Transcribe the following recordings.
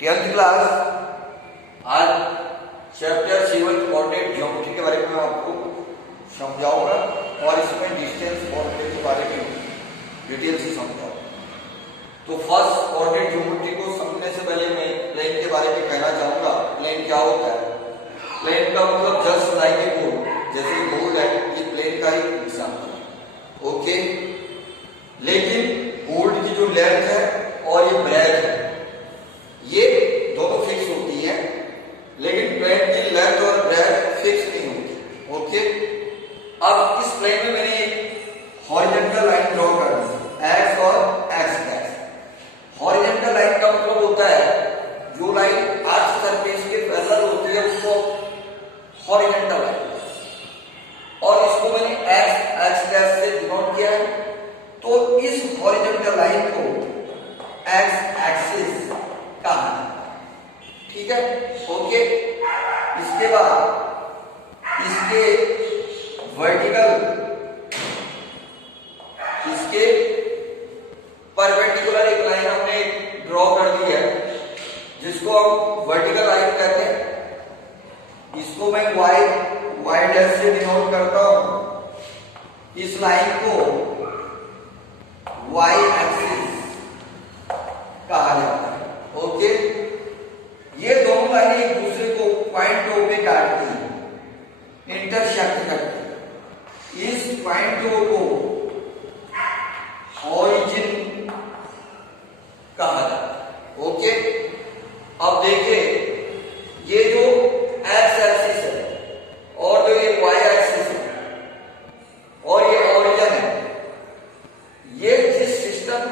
10th class आज chapter 7 coordinate geometry के बारे में मैं आपको समझाऊंगा और इसमें डिस्टेंस कोऑर्डिनेट के बारे में डिटेल से समझाऊंगा। तो फर्स्ट कोऑर्डिनेट ज्योमेट्री को समझने से पहले मैं प्लेन के बारे में कहना चाहूंगा। प्लेन क्या होता है? प्लेन का मतलब जस्ट लाइक ए बोर्ड, जैसे बोर्ड है ये प्लेन का ही एग्जांपल है। ओके, लेकिन बोर्ड की जो लेंथ है और ये ब्रेथ है ये दोनों फिक्स होती है, लेकिन प्लेन की लेंथ और ब्रेथ फिक्स नहीं होती। ओके, अब इस प्लेन में मैंने एक हॉरिजॉन्टल लाइन ड्रॉ कर दी, एक्स और एक्स डैश। हॉरिजॉन्टल लाइन का मतलब होता है जो लाइन अर्थ सरफेस के पैरेलल होती है उसको हॉरिजॉन्टल लाइन, और इसको मैंने एक्स एक्स डैश से डिनोट किया है। तो इस हॉरिजॉन्टल लाइन को एक्स एक्सिस कहा जाता है। ठीक है, ओके। इसके बाद इसके वर्टिकल, इसके परपेंडिकुलर एक लाइन हमने ड्रॉ कर दी है जिसको हम वर्टिकल लाइन कहते हैं। इसको मैं वाई डैश से डिनोट करता हूं। इस लाइन को वाई एक्सिस कहा जाता है। ओके, ये दोनों लाइनें एक दूसरे को पॉइंट ओ पे काटती हैं, इंटरसेक्ट करती हैं। इस पॉइंट ओ को ऑरिजिन कहा जाता है। ओके, अब देखिए ये जो एक्स एक्सिस है और जो ये वाई एक्सिस है और ये ऑरिजिन है, ये जिस सिस्टम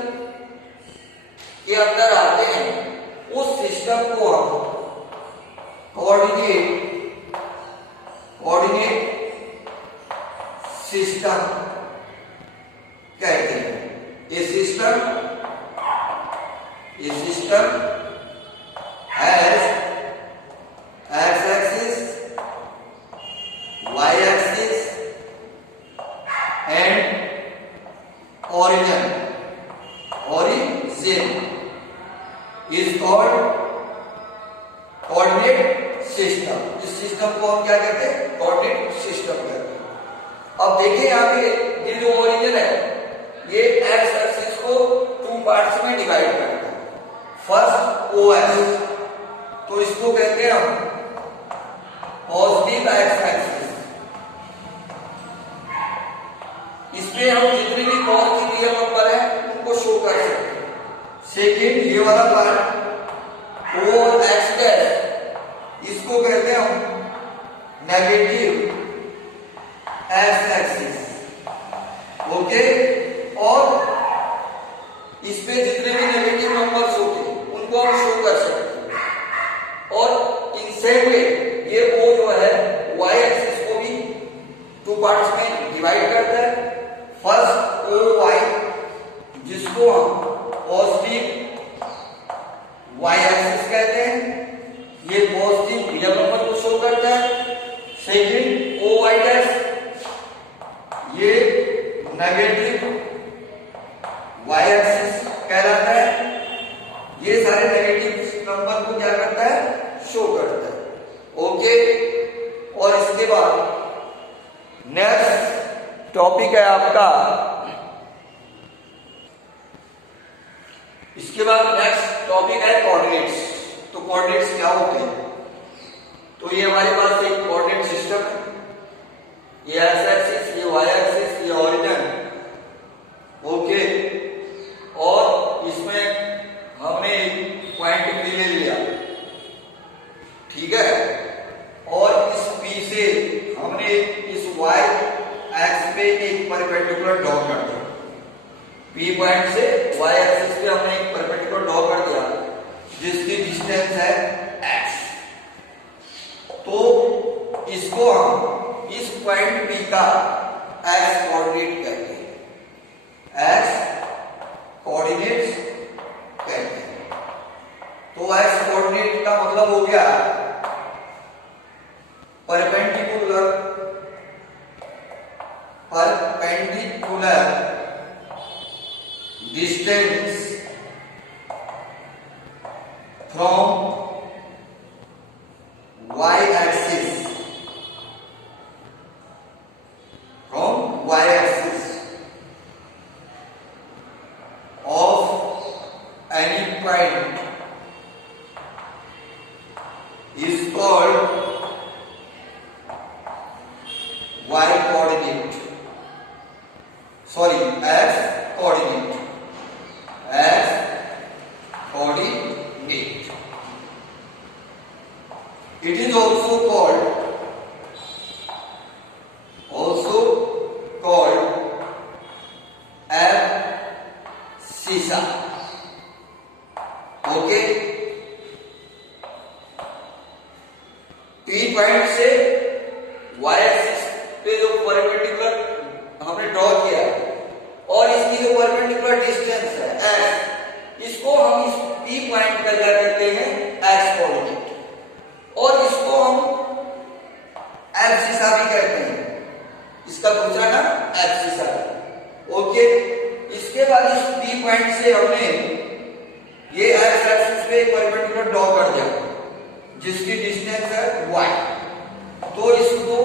के अंदर आते हैं उस सिस्टम को हम कोऑर्डिनेट सिस्टम कहते हैं। ये system has x axis, y axis and origin is called coordinate system। इस सिस्टम को हम क्या कहते हैं? कोऑर्डिनेट सिस्टम कहते हैं। अब देखिए यहाँ पे ये जो ओरिजिन है ये एक्स एक्सिस को टू पार्ट्स में डिवाइड करता है। फर्स्ट ओ एक्स, तो इसको कहते हैं हम पॉजिटिव एक्स एक्सिस। इसमें हम जितने भी कॉस की रियल नंबर है उनको शो कर सकते हैं। सेकेंड ये वाला पार्ट ओ एक्स डैश, इसको कहते हैं हम नेगेटिव एक्स एक्सिस। ओके, और इस पे जितने भी नेगेटिव नंबर्स होते हैं उनको हम शो कर सकते हैं। और इन सेम वे ये ओ जो है वाई एक्सिस को भी टू पार्ट्स में डिवाइड करता है। फर्स्ट ओ वाई, जिसको हम पॉजिटिव वाई एक्सिस कहते हैं, ये पॉजिटिव रियल नंबर को शो करता है। सेकंड ओ वाई डैश, ये नेगेटिव वाई एक्सिस कहलाता है। ये सारे नेगेटिव नंबर को क्या करता है? शो करता है। ओके, और इसके बाद नेक्स्ट टॉपिक है आपका, इसके बाद नेक्स्ट टॉपिक है कोऑर्डिनेट्स। तो कोऑर्डिनेट्स क्या होते हैं? तो ये हमारे पास एक कोऑर्डिनेट सिस्टम है, ये एक्स एक्सिस, ये वाई एक्सिस, ये ऑरिजिन। ओके, और इसमें हमने एक पॉइंट पी ले लिया, ठीक है, और इस पी से हमने इस वाई एक्स पे एक परपेंडिकुलर ड्रॉ कर दिया। पी पॉइंट से वाई एक्सिस पे हमने एक परपेंडिकुलर ड्रॉ कर दिया जिसकी डिस्टेंस है एक्स। तो इसको हम इस पॉइंट पी का एक्स कोऑर्डिनेट कहते हैं, एक्स कोऑर्डिनेट्स कहते हैं। तो एक्स कोऑर्डिनेट का मतलब हो गया perpendicular distance from y coordinate, sorry, x coordinate, x coordinate. It is also called abscissa. Okay, P point से y एक्सिस पे जो परपेंडिकुलर हमने ड्रॉ किया और इसकी जो परपेंडिकुलर डिस्टेंस है x, इसको हम इस P पॉइंट पर क्या करते हैं, x कोऑर्डिनेट, और इसको हम एब्सिसा भी कहते हैं, इसका दूसरा नाम एब्सिसा। ओके, इसके बाद इस P पॉइंट से हमने ये x एक्सिस पे एक परपेंडिकुलर ड्रॉ कर दिया जिसकी डिस्टेंस है y, तो इसको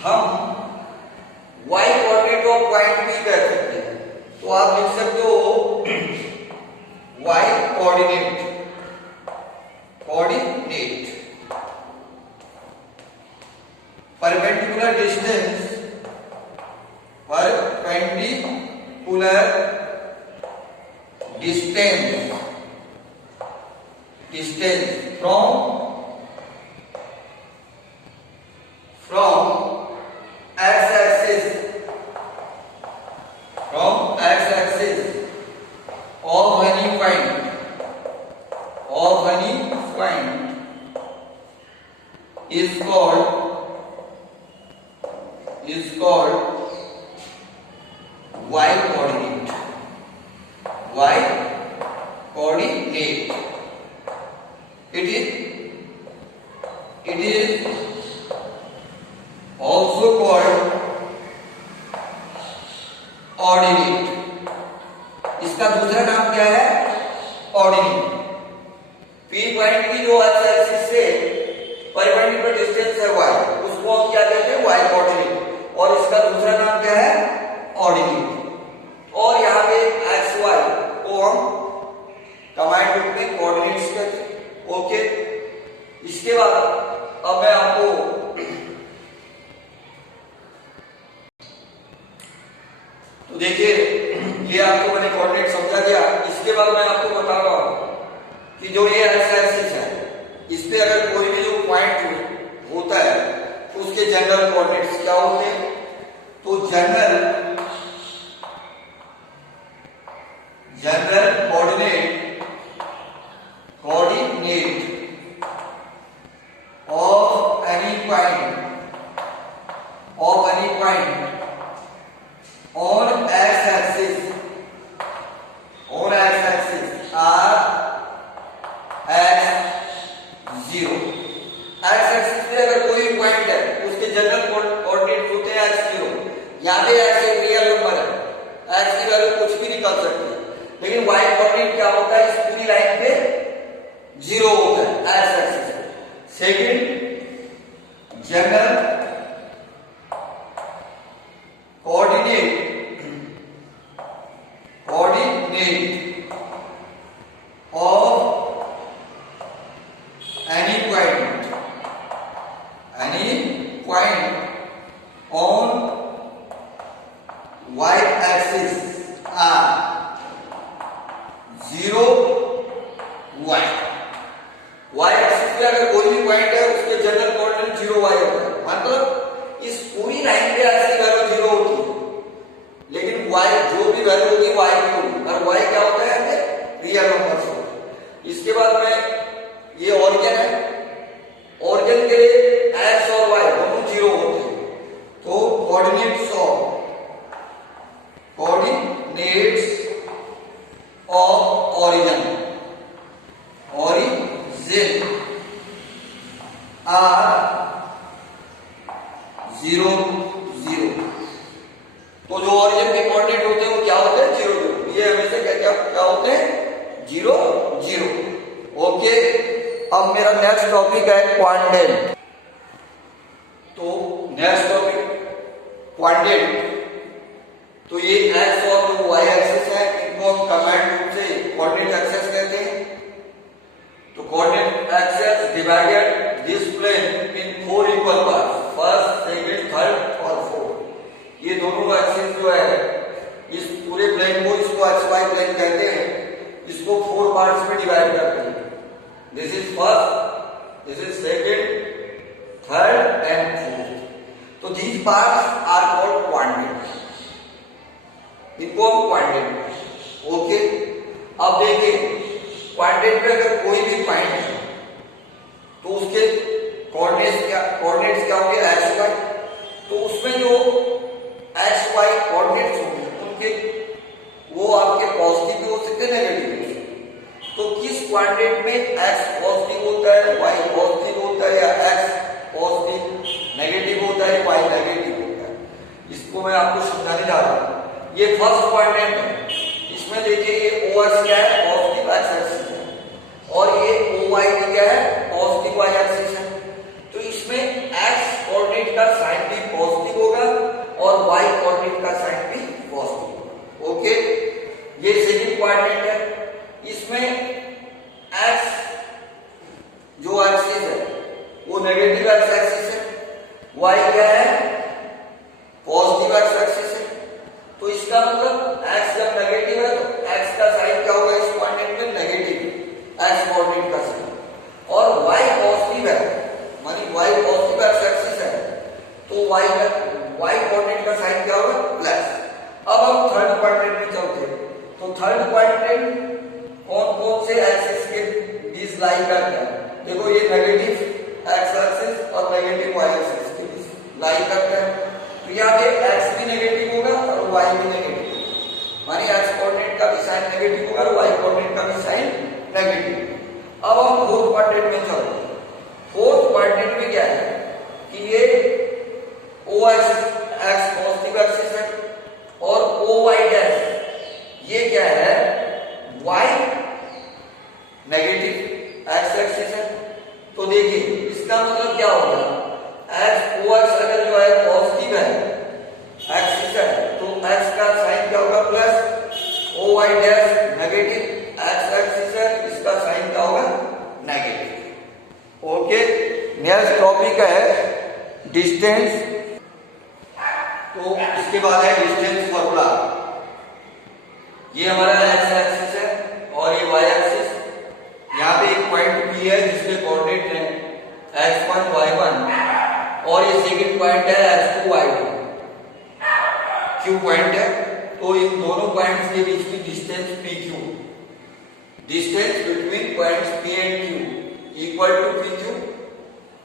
हम y coordinate of point P कह सकते हैं। तो आप लिख सकते हो y coordinate, perpendicular distance, distance from x axis of any point is called y coordinate. It is also called ordinate. इसका दूसरा नाम क्या है, ऑर्डिनेट। P पॉइंट की जो x एक्सिस से परपेंडिकुलर डिस्टेंस है y, उसको हम क्या कहते हैं, y कोऑर्डिनेट, और इसका दूसरा नाम क्या है, ऑर्डिनेट। और यहाँ पे x y को हम कंबाइंड रूप में कोऑर्डिनेट्स कहते हैं। ओके, इसके बाद अब मैं आपको तो देखिए, ये आपको मैंने कोऑर्डिनेट समझा दिया। इसके बाद मैं आपको बता रहा हूं कि जो ये एक्स एक्सिस है, इस पे अगर कोई भी जो पॉइंट होता है तो उसके जनरल कोऑर्डिनेट्स क्या होते हैं। तो general coordinate of any point on x axis are x0। x axis पे अगर कोई भी पॉइंट है उसके जनरल कोऑर्डिनेट होते हैं x0। यहाँ पे x एक रियल नंबर है, x की वैल्यू कुछ भी निकल सकती है, लेकिन y कोऑर्डिनेट क्या होता है, इस पूरी लाइन पे 0 होता है x axis. Second, general coordinate of any point on y axis are 0 y। y axis पे अगर कोई भी पॉइंट है उसके जनरल कोऑर्डिनेट 0 y होता है, मतलब इस पूरी लाइन पे x की वैल्यू 0 होती है, लेकिन y जो भी वैल्यू होगी y की होगी, और y क्या होता है, रियल नंबर होता है। इसके बाद में ये ऑर्गन है, ऑर्गन के लिए x और y दोनों 0 होते हैं। तो कोऑर्डिनेट्स ऑफ ओरिजिन आर 0 0। तो जो ओरिजिन के कोऑर्डिनेट होते हैं वो क्या होते हैं, 0 0। ये हमेशा क्या होते हैं, 0 0। ओके, अब मेरा नेक्स्ट टॉपिक है क्वाड्रेंट। तो नेक्स्ट टॉपिक क्वाड्रेंट। तो ये x और जो y एक्सिस है इनको हम कमांड रूप से कोऑर्डिनेट एक्सिस कहते हैं। तो coordinate axis divided this plane in 4 equal parts, first, second, third करते हैं। This is first, this is second, third and fourth. तो these parts are called quadrant, इनको हम क्वाड्रेंट। ओके, अब देखिए क्वाड्रेंट में अगर कोई भी पॉइंट है तो उसके कोऑर्डिनेट्स क्या होंगे, एक्स वाई। तो उसमें जो एक्स वाई कोऑर्डिनेट्स होंगे उनके वो आपके पॉजिटिव भी हो सकते हैं, नेगेटिव भी हो सकते हैं। तो किस क्वाड्रेंट में एक्स पॉजिटिव होता है, वाई पॉजिटिव होता है, या एक्स पॉजिटिव नेगेटिव होता है, वाई नेगेटिव होता है, इसको मैं आपको समझाने जा रहा हूं। ये फर्स्ट क्वाड्रेंट है, इसमें देखिए ये ओ एक्स क्या है, पॉजिटिव एक्स एक्सिस है, और ये ओ वाई क्या है, पॉजिटिव वाई एक्सिस है। तो इसमें एक्स कोऑर्डिनेट का साइन भी पॉजिटिव होगा और वाई कोऑर्डिनेट का साइन भी पॉजिटिव होगा। ओके, ये सेकंड क्वाड्रेंट है, इसमें एक्स जो एक्सिस है वो नेगेटिव एक्स एक्सिस है, वाई क्या है, पॉजिटिव एक्स एक्सिस है। तो इसका मतलब एक्स जब नेगेटिव है तो एक्स का साइन क्या होगा इस क्वाड्रेंट में, नेगेटिव एक्स कोऑर्डिनेट का साइन, और वाई पॉजिटिव है मानी वाई पॉजिटिव एक्स एक्सिस है तो वाई कोऑर्डिनेट का साइन क्या होगा, प्लस। अब हम थर्ड क्वाड्रेंट में चलते हैं। तो थर्ड क्वाड्रेंट कौन कौन से एक्सिस के बीच लाई करता है, देखो ये नेगेटिव एक्स एक्सिस और नेगेटिव वाई एक्सिस के बीच लाई करता है। तो यहाँ पे एक्स भी नेगेटिव होगा और वाई भी नेगेटिव होगा, मानी एक्स कोऑर्डिनेट का भी साइन नेगेटिव होगा और वाई कोऑर्डिनेट का भी साइन नेगेटिव। अब हम फोर्थ क्वाड्रेंट में चलते हैं। फोर्थ क्वाड्रेंट में क्या है कि ये ओ एक्स पॉजिटिव एक्सिस है और ओ वाई डैश ये क्या है, वाई नेगेटिव एक्स एक्सिस है। तो देखिए इसका मतलब क्या होगा, एक्स ओ एक्स अगर जो है पॉजिटिव है एक्सिस है तो एक्स का साइन क्या होगा, plus, O Y dash negative x axis है, इसका साइन क्या होगा, नेगेटिव। ओके, नेक्स्ट टॉपिक है डिस्टेंस। तो इसके बाद है डिस्टेंस फॉर्मूला। ये हमारा एक्स एक्सिस है और ये वाई एक्सिस। यहाँ पे एक पॉइंट पी है जिसके कोऑर्डिनेट है x1 y1 और ये सेकंड पॉइंट है x2 y2, क्यू पॉइंट है। तो इन दोनों पॉइंट्स के बीच की distance PQ, distance between points P and Q equal to PQ,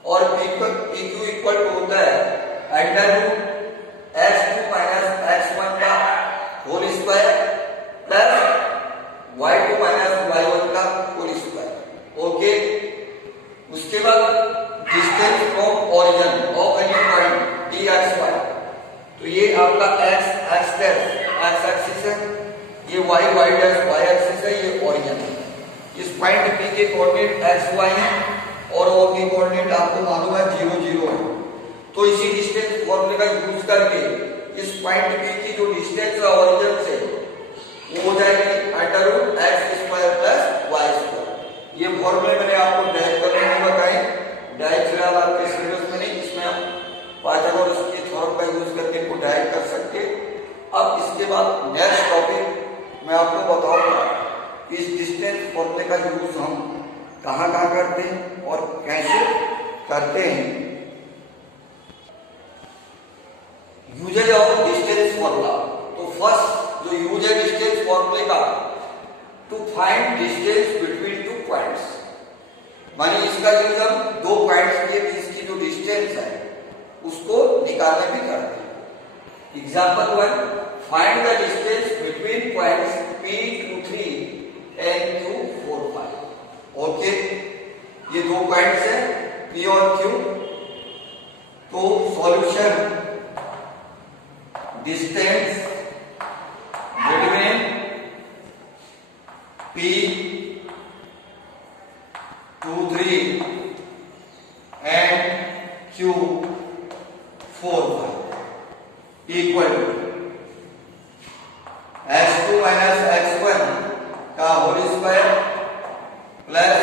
और PQ इक्वल टू होता है under root x2 minus x1 का whole square plus y2 minus y1 का होल स्क्वायर। ओके, उसके बाद distance from origin of any point dxy। तो ये आपका x एक्सिस है, ये y एक्सिस है, ये ओरिजिन है। इस पॉइंट P के कोऑर्डिनेट xy है और O के कोऑर्डिनेट आपको मालूम है 0 0 है। तो इसी डिस्टेंस फॉर्मूले का यूज करके इस पॉइंट P की जो डिस्टेंस है ओरिजिन से वो हो जाएगी under root x square plus y square. ये फॉर्मूले मैंने आपको डायरेक्ट करने में बताए, डायरेक्ट फिलहाल आपके सिलेबस में नहीं, इसमें हम पाइथागोरस के थ्योरम का यूज करके इनको डायरेक्ट कर सकते। अब इसके बाद नेक्स्ट टॉपिक मैं आपको बताऊंगा इस डिस्टेंस फॉर्मूले का यूज हम कहाँ करते हैं और कैसे करते हैं। Uses of distance formula. तो फर्स्ट जो यूज है डिस्टेंस फॉर्मूले का, to find distance between two points, मानी इसका यूज हम दो पॉइंट्स के बीच की जो डिस्टेंस है उसको निकालने भी करते हैं। Example 1, find the distance between points P23 and Q45। Okay, ये दो पॉइंट्स हैं P और Q। तो solution, distance between P23 and Q45 equal to x2 minus x1 का whole square plus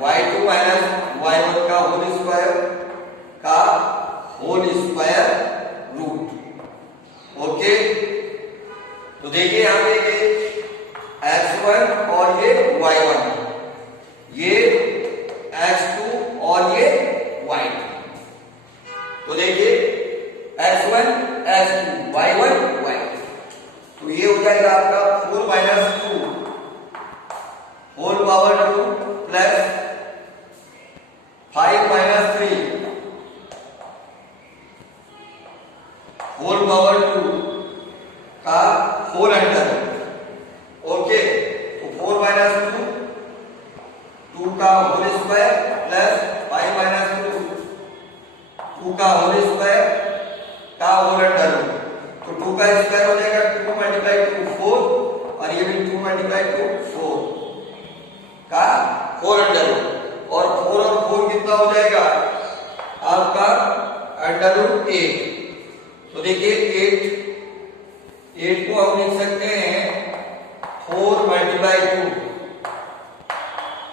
y2 minus y1 का होल स्क्वायर का whole square root. ओके, तो देखिए यहां पे ये x1 और ये y1, का होल स्क्वायर प्लस 5 माइनस 2 का होल स्क्वायर का होल अंडर रूट। तो 2 का स्क्वायर हो जाएगा 2 मल्टीप्लाई 2 4 और ये भी 2 मल्टीप्लाई 2 4 का होल अंडर रूट। और 4 और 4 कितना हो जाएगा आपका अंडर रूट 8। तो देखिए 8 को हम लिख सकते हैं 4 मल्टीप्लाई 2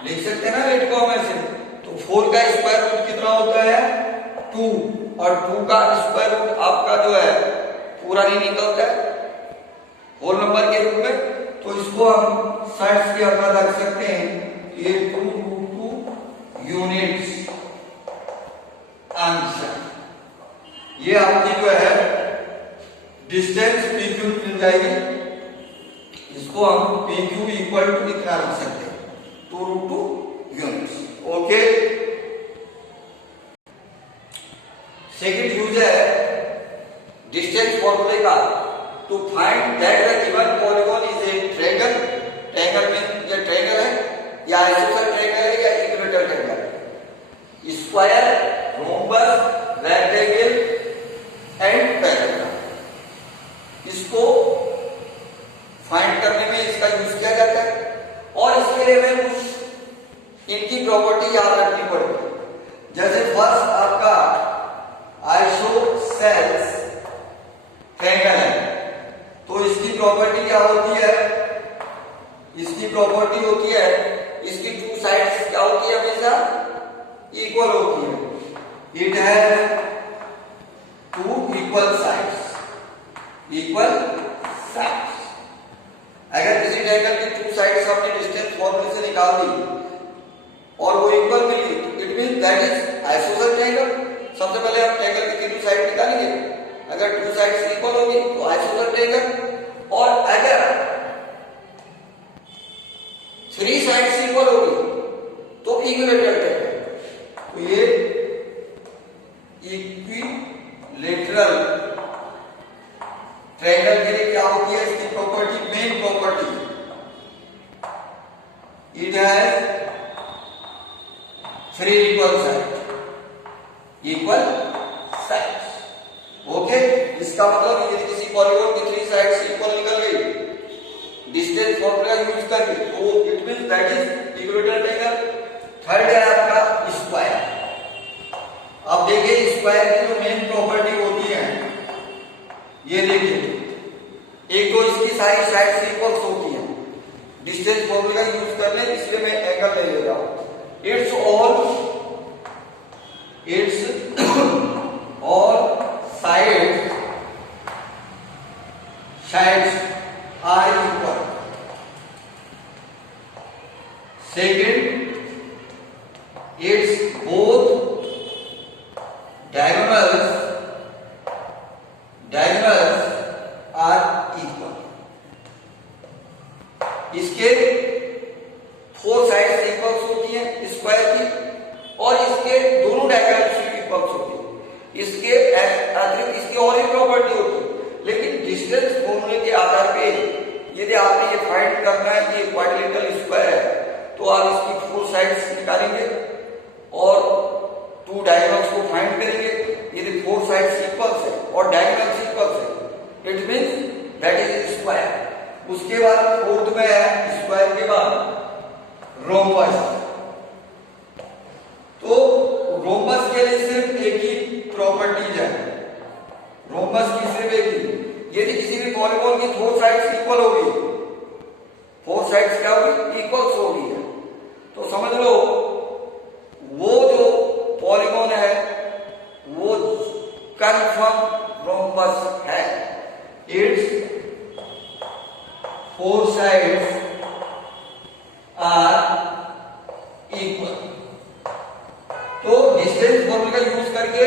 लिख सकते हैं ना 8 को हम ऐसे। तो 4 का स्क्वायर रूट कितना होता है 2 और 2 का स्क्वायर रूट आपका जो है पूरा नहीं निकलता है होल नंबर के रूप में। तो इसको हम साइड से अपना रख सकते हैं ये 2√2 यूनिट्स आंसर। ये आपकी जो है डिस्टेंस PQ मिल जाएगी। इसको हम PQ इक्वल टू इतना रख सकते हैं 2√2 यूनिट्स। ओके, सेकंड यूज है डिस्टेंस फॉर्मूले का to find that the given polygon is a triangle. Triangle mean ये ट्रायंगल है या आइसोसेलेस ट्रायंगल है या equilateral triangle, square, rhombus, rectangle and paragraph. इसको फाइंड करने में इसका यूज किया जाता है और इसके लिए हमें कुछ इनकी प्रॉपर्टी याद रखनी पड़ेगी। जैसे फर्स्ट आपका आइसोसेलेस ट्रायंगल है तो इसकी प्रॉपर्टी क्या होती है, इसकी प्रॉपर्टी होती है इसकी टू साइड्स क्या होती है हमेशा इक्वल होती है। It has two equal sides. अगर किसी ट्रायंगल की टू साइड्स हमने डिस्टेंस फॉर्मूले से निकाल दी और वो इक्वल मिली it mean that is isosceles triangle. सबसे पहले हम ट्रायंगल की तीनों साइड निकालेंगे। अगर टू साइड्स इक्वल होगी तो आइसोसेलेस ट्रायंगल, और अगर थ्री साइड्स इक्वल होगी तो इक्विलेटरल ट्रायंगल। तो ये इक्विलेटरल ट्रायंगल के लिए क्या होती है इसकी property, main property, it has three equal sides. Okay, इसका मतलब यदि किसी पॉलीगॉन की थ्री साइड्स इक्वल निकल गई डिस्टेंस फॉर्मूला यूज करके तो it means that is equilateral triangle. Third है आपका स्क्वायर। अब देखिए स्क्वायर की जो मेन प्रॉपर्टी होती है ये देखिए, एक तो इसकी सारी साइड्स इक्वल्स होती है डिस्टेंस फॉर्मूला यूज करने, इसलिए मैं एंगल ले ले रहा हूं। It's all sides are equal. Second, its both diagonals are equal. इसके फोर साइड्स इक्वल्स होती हैं स्क्वायर की और इसके दोनों डायगोनल्स इक्वल्स होती है। इसके अतिरिक्त इसकी और ही प्रॉपर्टी होती है, लेकिन डिस्टेंस फॉर्मूले के आधार पे यदि आपने ये फाइंड करना है कि क्वाड्रिलेटरल स्क्वायर है तो आप इसकी फोर साइड्स निकालेंगे और टू डायगोनल्स को फाइंड करेंगे। यदि फोर साइड्स इक्वल्स है और डायगोनल्स इक्वल्स है it means that is square. उसके बाद फोर्थ में है स्क्वायर के बाद रोम्बस। तो रोम्बस के लिए सिर्फ एक ही प्रॉपर्टीज है, रोम्बस की सिर्फ एक ही, यदि किसी भी पॉलीगॉन की फोर साइड्स इक्वल होगी, फोर साइड्स क्या होगी इक्वल्स होगी, तो समझ लो वो जो पॉलीगॉन है वो कंफर्म रोम्बस है। It's four sides are equal. तो डिस्टेंस फॉर्मूला का यूज करके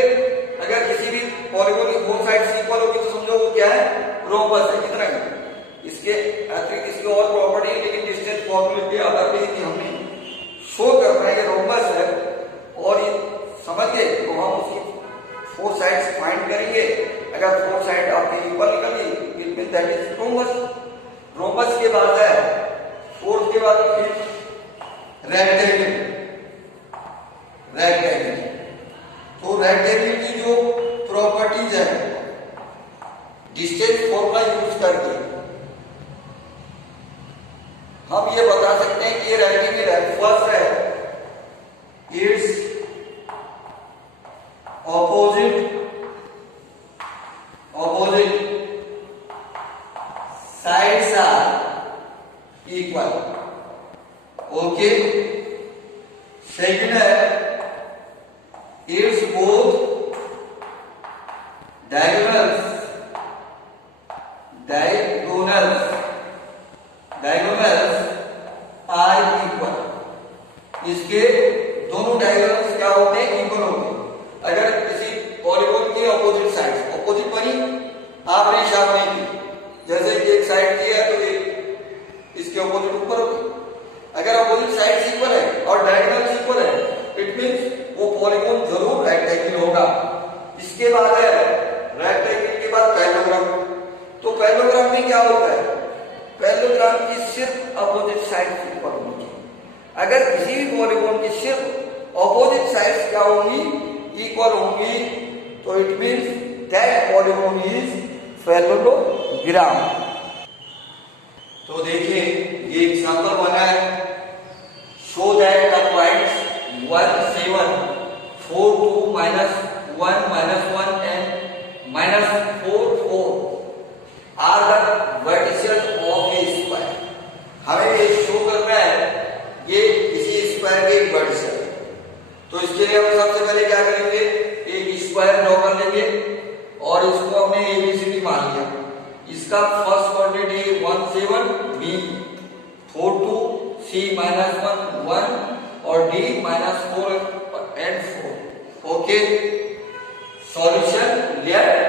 अगर किसी भी पॉलीगॉन की फोर साइड्स इक्वल होगी तो समझो वो क्या है रोम्बस है। कितना है इसके अतिरिक्त इसकी और प्रॉपर्टी, लेकिन डिस्टेंस फॉर्मूले के आधार पर यदि हमने शो करना है कि रोम्बस है और ये समझ गए तो हम उसकी फोर साइड्स फाइंड करेंगे। अगर फोर साइड आपकी इक्वल निकली it means that is rhombus. Rhombus के बाद है फोर्थ के बाद फिर रेक्टेंगल। रेक्टेंगल। तो रेक्टेंगल की जो प्रॉपर्टीज है डिस्टेंस फॉर्मूला यूज करके हम ये बता सकते हैं कि ये रेक्टेंगल है, फर्स्ट है its opposite sides are equal. Okay, second है its both diagonals are equal। इसके दोनों डायगोनल्स क्या होते हैं? इक्वल होते हैं। अगर किसी पॉलीगॉन के ऑपोजिट साइड्स, ऑपोजिट बनी आपने हिसाब नहीं की, जैसे कि एक साइड की है तो ये इसके ऑपोजिट ऊपर होगी। अगर ऑपोजिट साइड्स इक्वल है और डायगोनल्स इक्वल है इट मींस वो पॉलीगॉन जरूर रेक्टेंगल होगा। इसके बाद है रेक्टेंगल के बाद पैरेललोग्राम। तो पैरेललोग्राम में क्या होता है? पैरेललोग्राम की सिर्फ अपोजिट साइड इक्वल होनी चाहिए। अगर किसी भी पॉलीगॉन की सिर्फ अपोजिट साइड्स क्या होंगी? इक्वल होंगी, तो it means that polygon is parallelogram. तो देखिए ये एग्जांपल बना है, show that the points 1 7 4 2 -1 -1 and -4 4 are the vertices of a square. हमें ये शो करना है ये किसी स्क्वायर के एक वर्टिस है। तो इसके लिए हम सबसे पहले क्या करेंगे? एक स्क्वायर ड्रॉ कर लेंगे और इसको हमने एबीसीडी मान लिया। इसका फर्स्ट कोऑर्डिनेट है 1 7, बी 4 2, सी -1 1 और D -4 and 4। Okay, solution let